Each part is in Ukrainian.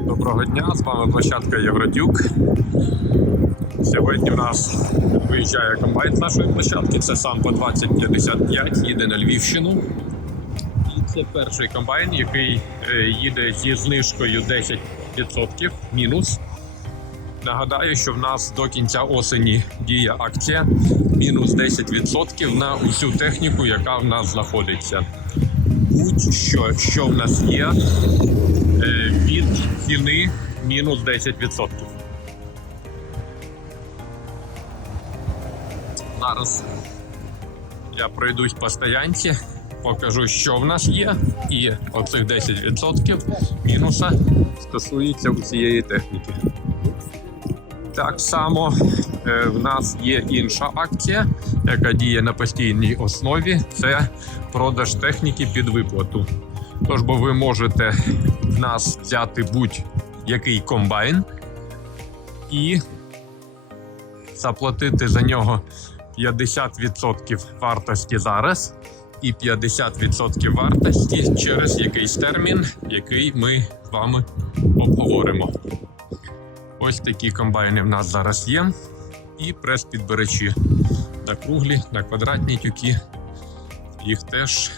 Доброго дня, з вами площадка Євродюк. Сьогодні у нас виїжджає комбайн з нашої площадки. Це сам по 2055, їде на Львівщину. І це перший комбайн, який е, їде зі знижкою 10% мінус. Нагадаю, що в нас до кінця осені діє акція мінус 10% на усю техніку, яка в нас знаходиться. Будь-що, що в нас є, ціни мінус 10%. Зараз я пройдусь по стоянці, покажу, що в нас є, і оцих 10% мінуса стосується усієї техніки. Так само е, в нас є інша акція, яка діє на постійній основі. Це продаж техніки під виплату. Тож, бо ви можете в нас взяти будь-який комбайн і заплатити за нього 50% вартості зараз і 50% вартості через якийсь термін, який ми з вами обговоримо. Ось такі комбайни в нас зараз є. І прес-підбирачі на круглі, на квадратні тюки. Їх теж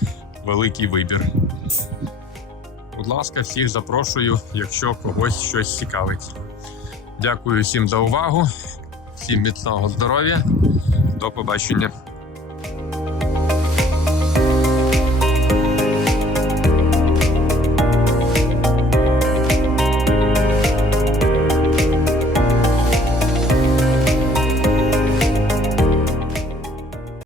великий вибір. Будь ласка, всіх запрошую, якщо когось щось цікавить. Дякую всім за увагу, всім міцного здоров'я. До побачення.